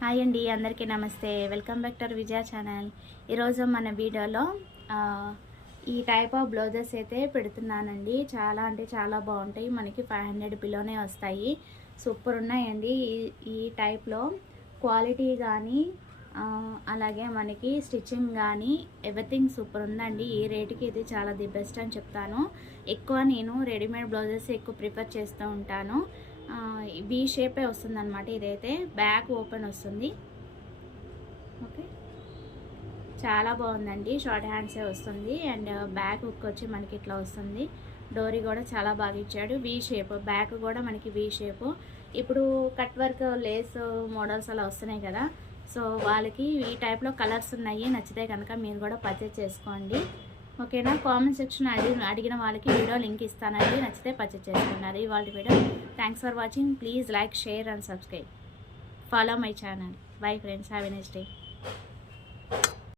Hi అండి, అందరికీ నమస్తే. Welcome back to Vijaya channel. ఈరోజు మన వీడియోలో ఈ టైప్ ఆఫ్ బ్లౌజెస్ అయితే పెడుతున్నానండి. చాలా అంటే చాలా బాగుంటాయి. మనకి 500 బిలోనే వస్తాయి. సూపర్ ఉన్నాయండి. ఈ టైప్లో క్వాలిటీ కానీ అలాగే మనకి స్టిచ్చింగ్ కానీ ఎవ్రీథింగ్ సూపర్ ఉందండి. ఈ రేటుకి ఇది చాలా ది బెస్ట్ అని చెప్తాను. ఎక్కువ నేను రెడీమేడ్ బ్లౌజెస్ ఎక్కువ ప్రిఫర్ చేస్తూ ఉంటాను. బీ షేపే వస్తుంది అనమాట. ఇదైతే బ్యాక్ ఓపెన్ వస్తుంది. ఓకే, చాలా బాగుందండి. షార్ట్ హ్యాండ్సే వస్తుంది అండ్ బ్యాక్ హుక్ వచ్చి మనకి ఇట్లా వస్తుంది. డోరీ కూడా చాలా బాగా ఇచ్చాడు. వీ షేప్ బ్యాక్ కూడా మనకి వీ షేప్. ఇప్పుడు కట్ వర్క్ లేస్ మోడల్స్ అలా వస్తున్నాయి కదా, సో వాళ్ళకి ఈ టైప్లో కలర్స్ ఉన్నాయి. నచ్చితే కనుక మీరు కూడా పర్చేజ్ చేసుకోండి. ఓకేనా. కామెంట్ సెక్షన్ అడిగిన వాళ్ళకి వీడియో లింక్ ఇస్తానండి. నచ్చితే పర్చేజ్ చేసుకున్నారు ఇవాళ video. Thanks for watching. Please like, share and subscribe. Follow my channel. Bye friends, have a nice day.